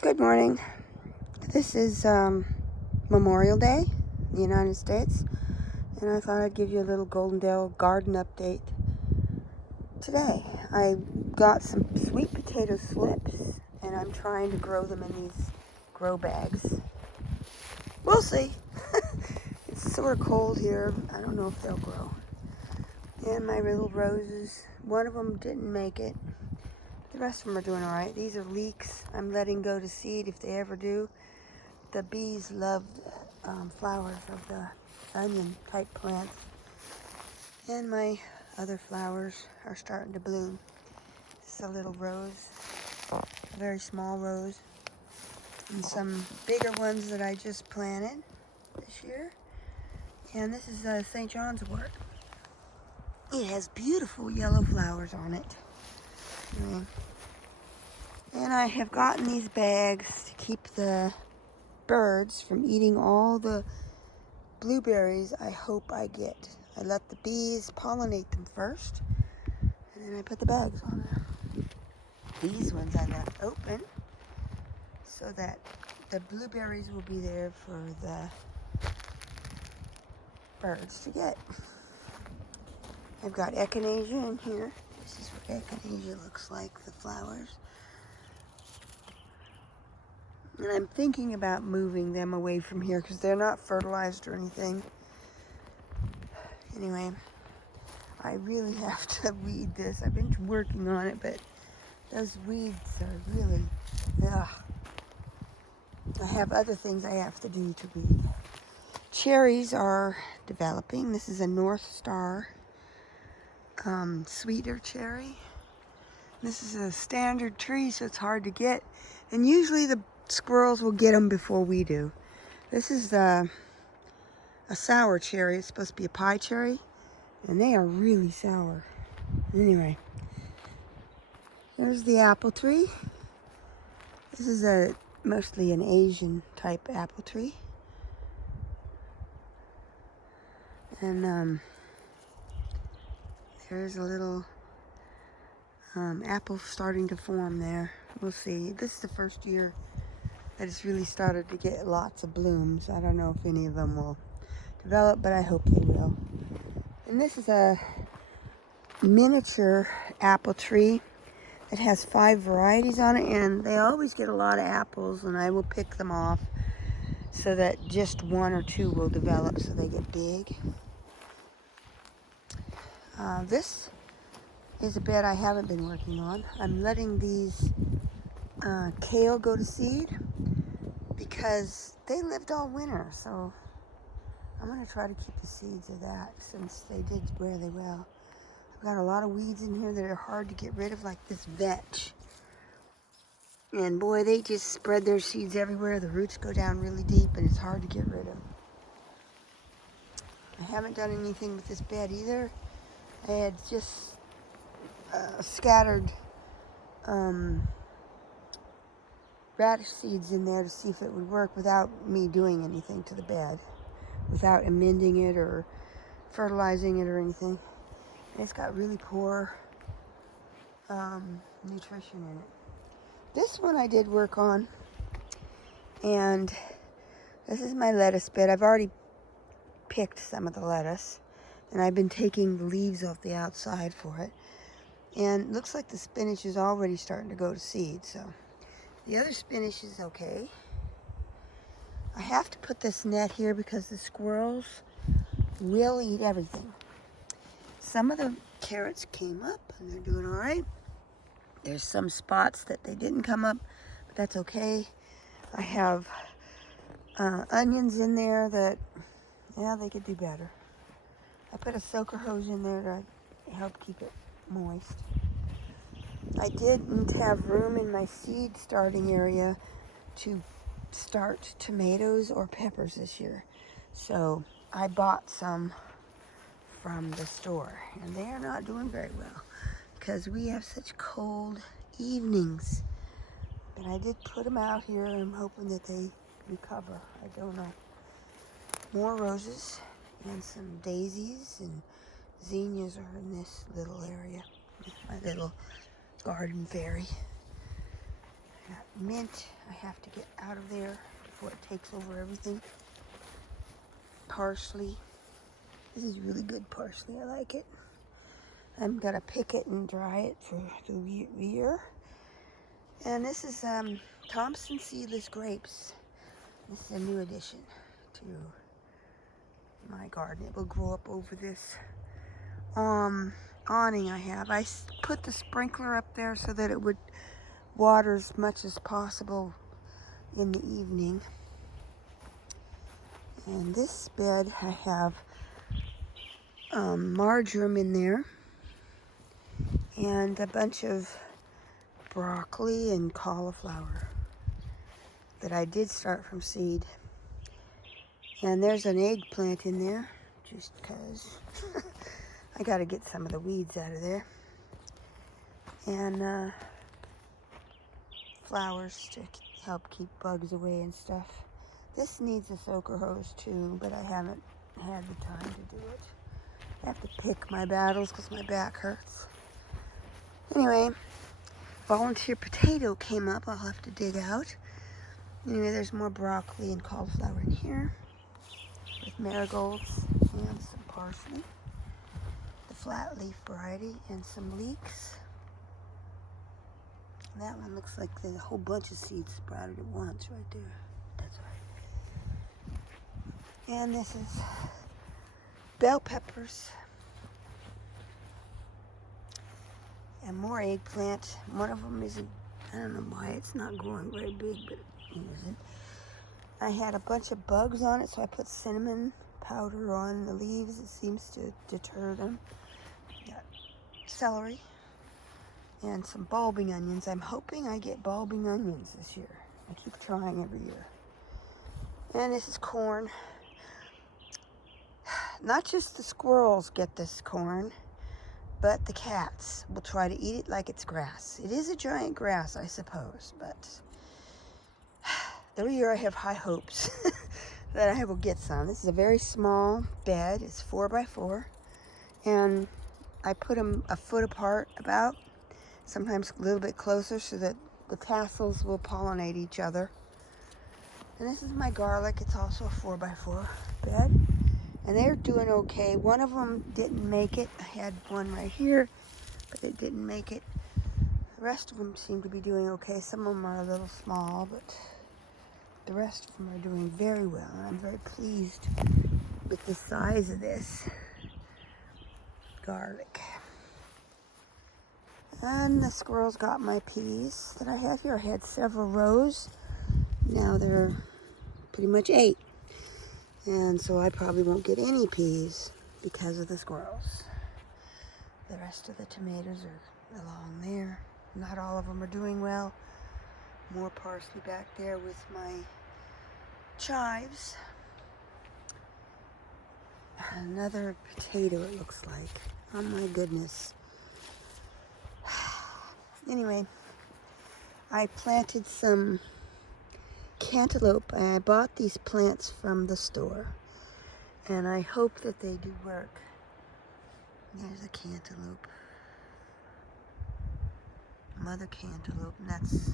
Good morning. This is Memorial Day in the United States, and I thought I'd give you a little Goldendale Garden update today. I got some sweet potato slips, and I'm trying to grow them in these grow bags. We'll see. It's sort of cold here. I don't know if they'll grow. And my little roses, one of them didn't make it. The rest of them are doing all right. These are leeks. I'm letting go to seed if they ever do. The bees love flowers of the onion type plants. And my other flowers are starting to bloom. This is a little rose, a very small rose. And some bigger ones that I just planted this year. And this is St. John's wort. It has beautiful yellow flowers on it. And I have gotten these bags to keep the birds from eating all the blueberries I hope I get. I let the bees pollinate them first, and then I put the bags on there. These ones I left open so that the blueberries will be there for the birds to get. I've got echinacea in here. This is what echinacea looks like, the flowers. And I'm thinking about moving them away from here because they're not fertilized or anything. Anyway, I really have to weed this. I've been working on it, but those weeds are really, ugh. I have other things I have to do to weed. Cherries are developing. This is a North Star sweeter cherry. This is a standard tree, so it's hard to get. And usually the squirrels will get them before we do. This is a sour cherry. It's supposed to be a pie cherry, and they are really sour. Anyway, there's the apple tree. This is mostly an Asian type apple tree. And there's a little apple starting to form there. We'll see. This is the first year that it's really started to get lots of blooms. I don't know if any of them will develop, but I hope they will. And this is a miniature apple tree. It has 5 varieties on it, and they always get a lot of apples, and I will pick them off so that just 1 or 2 will develop so they get big. This is a bed I haven't been working on. I'm letting these kale go to seed because they lived all winter, so I'm going to try to keep the seeds of that since they did really well. I've got a lot of weeds in here that are hard to get rid of, like this vetch. And boy, they just spread their seeds everywhere. The roots go down really deep, and it's hard to get rid of. I haven't done anything with this bed either. I had just scattered radish seeds in there to see if it would work without me doing anything to the bed, without amending it or fertilizing it or anything. And it's got really poor nutrition in it. This one I did work on, and this is my lettuce bed. I've already picked some of the lettuce, and I've been taking the leaves off the outside for it. And it looks like the spinach is already starting to go to seed, so the other spinach is okay. I have to put this net here because the squirrels will eat everything. Some of the carrots came up, and they're doing all right. There's some spots that they didn't come up, but that's okay. I have onions in there that, yeah, they could do better. I put a soaker hose in there to help keep it moist. I didn't have room in my seed starting area to start tomatoes or peppers this year, so I bought some from the store, and they are not doing very well because we have such cold evenings. But I did put them out here, and I'm hoping that they recover. I don't know. More roses and some daisies and zinnias are in this little area. My little garden fairy. Got mint I have to get out of there before it takes over everything. Parsley. This is really good parsley. I like it. I'm gonna pick it and dry it for the year. And this is Thompson seedless grapes. This is a new addition to my garden. It will grow up over this awning I have. I put the sprinkler up there so that it would water as much as possible in the evening. And this bed I have marjoram in there and a bunch of broccoli and cauliflower that I did start from seed. And there's an eggplant in there just because I got to get some of the weeds out of there. And flowers to help keep bugs away and stuff. This needs a soaker hose too, but I haven't had the time to do it. I have to pick my battles because my back hurts. Anyway, volunteer potato came up. I'll have to dig out. Anyway, there's more broccoli and cauliflower in here with marigolds and some parsley, the flat leaf variety, and some leeks. That one looks like there's a whole bunch of seeds sprouted at once right there. That's right. And this is bell peppers and more eggplant. One of them isn't, I don't know why it's not growing very big, but it isn't. I had a bunch of bugs on it, so I put cinnamon powder on the leaves. It seems to deter them. Got celery and some bulbing onions. I'm hoping I get bulbing onions this year. I keep trying every year. And this is corn. Not just the squirrels get this corn, but the cats will try to eat it like it's grass. It is a giant grass, I suppose, but every year I have high hopes that I will get some. This is a very small bed. It's 4 by 4, and I put them a foot apart about, sometimes a little bit closer so that the tassels will pollinate each other. And this is my garlic. It's also a 4 by 4 bed. And they're doing okay. One of them didn't make it. I had one right here, but it didn't make it. The rest of them seem to be doing okay. Some of them are a little small, but the rest of them are doing very well. And I'm very pleased with the size of this garlic. And the squirrels got my peas that I have here. I had several rows. Now they're pretty much 8. And so I probably won't get any peas because of the squirrels. The rest of the tomatoes are along there. Not all of them are doing well. More parsley back there with my chives. Another potato, it looks like. Oh my goodness. Anyway, I planted some cantaloupe, and I bought these plants from the store, and I hope that they do work. There's a cantaloupe, mother cantaloupe, and that's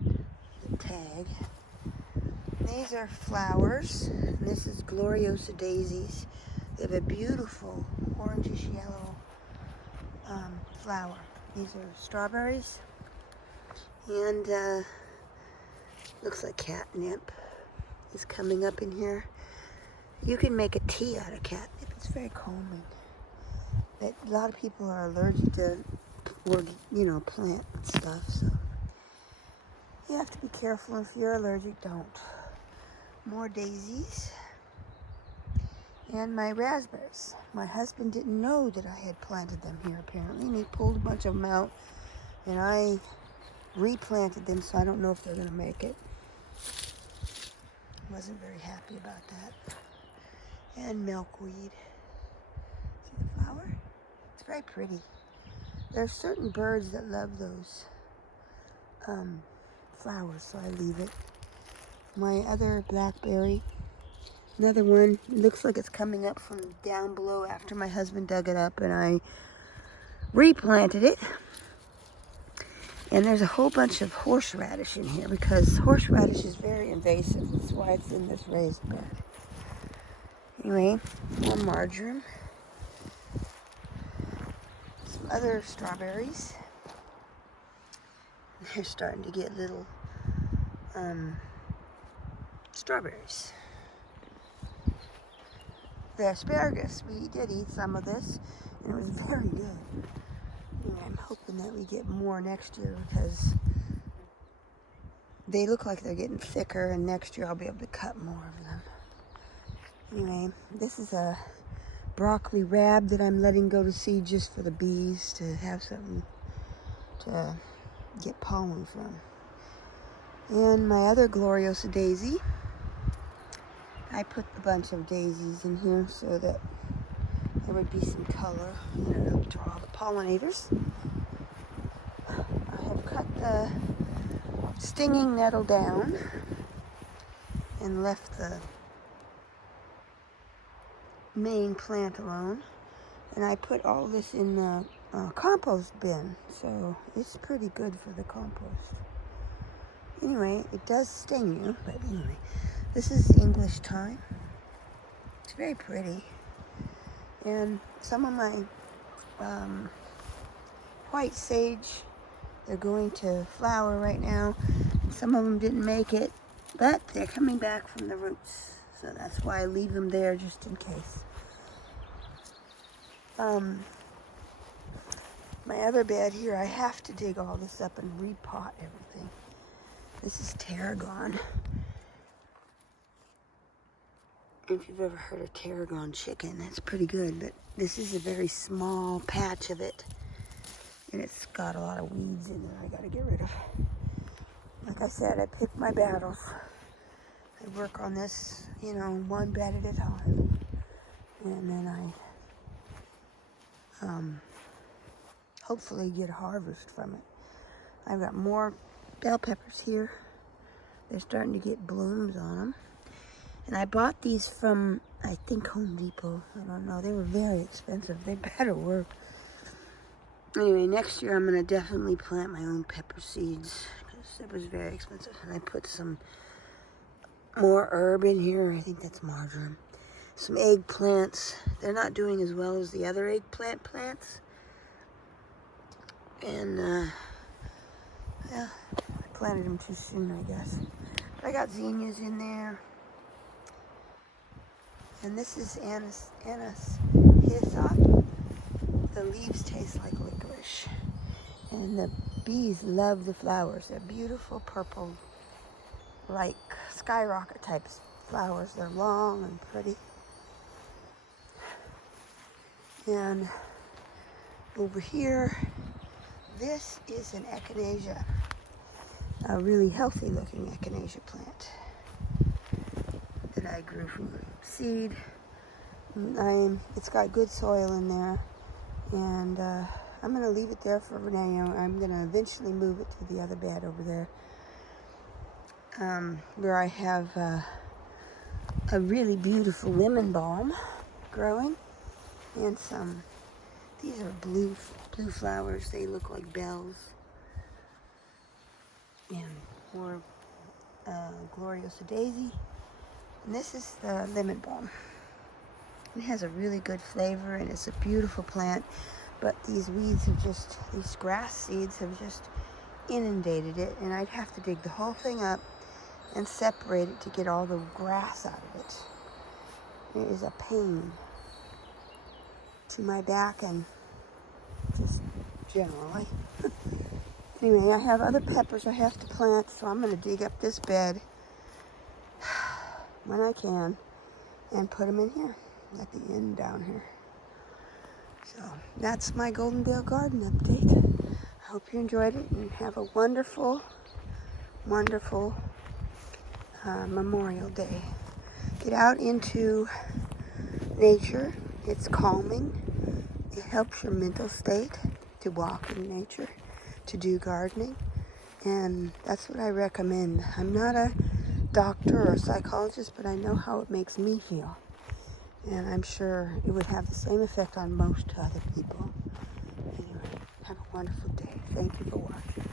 the tag. These are flowers, and this is Gloriosa daisies. They have a beautiful orangish yellow flower. These are strawberries, and looks like catnip is coming up in here. You can make a tea out of catnip. It's very calming. But a lot of people are allergic to, plant stuff, so you have to be careful. If you're allergic, don't. More daisies. And my raspberries. My husband didn't know that I had planted them here, apparently, and he pulled a bunch of them out, and I replanted them, so I don't know if they're going to make it. Wasn't very happy about that. And milkweed. See the flower? It's very pretty. There are certain birds that love those flowers, so I leave it. My other blackberry, another one, it looks like it's coming up from down below after my husband dug it up and I replanted it. And there's a whole bunch of horseradish in here because horseradish is very invasive. That's why it's in this raised bed. Anyway, more marjoram. Some other strawberries. They're starting to get little strawberries. The asparagus, we did eat some of this, and it was very good. Anyway, I'm hoping that we get more next year because they look like they're getting thicker, and next year I'll be able to cut more of them. Anyway, this is a broccoli rab that I'm letting go to seed just for the bees to have something to get pollen from. And my other Gloriosa daisy, I put a bunch of daisies in here so that there would be some color, to draw the pollinators. I have cut the stinging nettle down and left the main plant alone. And I put all this in the compost bin, so it's pretty good for the compost. Anyway, it does sting you, but anyway, this is English thyme. It's very pretty. And some of my white sage, they're going to flower right now. Some of them didn't make it, but they're coming back from the roots. So that's why I leave them there just in case. My other bed here, I have to dig all this up and repot everything. This is tarragon. If you've ever heard of tarragon chicken, it's pretty good, but this is a very small patch of it, and it's got a lot of weeds in there I gotta get rid of. Like I said, I pick my battles. I work on this, one bed at a time, and then I hopefully get a harvest from it. I've got more bell peppers here. They're starting to get blooms on them. And I bought these from, I think, Home Depot. I don't know. They were very expensive. They better work. Anyway, next year I'm going to definitely plant my own pepper seeds because it was very expensive. And I put some more herb in here. I think that's marjoram. Some eggplants. They're not doing as well as the other eggplant plants. And, yeah, I planted them too soon, I guess. But I got zinnias in there. And this is anise hyssop. The leaves taste like licorice. And the bees love the flowers. They're beautiful purple, like skyrocket type flowers. They're long and pretty. And over here, this is an echinacea, a really healthy looking echinacea plant that I grew from seed. It's got good soil in there, and I'm going to leave it there for now. I'm going to eventually move it to the other bed over there, where I have a really beautiful lemon balm growing, and these are blue flowers. They look like bells. And more Gloriosa daisy. And this is the lemon balm. It has a really good flavor, and it's a beautiful plant. But these these grass seeds have just inundated it, and I'd have to dig the whole thing up and separate it to get all the grass out of it. It is a pain to my back and just generally. Anyway, I have other peppers I have to plant, so I'm going to dig up this bed when I can and put them in here at the end down here. So that's my Goldendale Garden update. I hope you enjoyed it and have a wonderful, wonderful Memorial Day. Get out into nature. It's calming. It helps your mental state to walk in nature, to do gardening, and that's what I recommend. I'm not a doctor or a psychologist, but I know how it makes me feel, and I'm sure it would have the same effect on most other people. Anyway, have a wonderful day. Thank you for watching.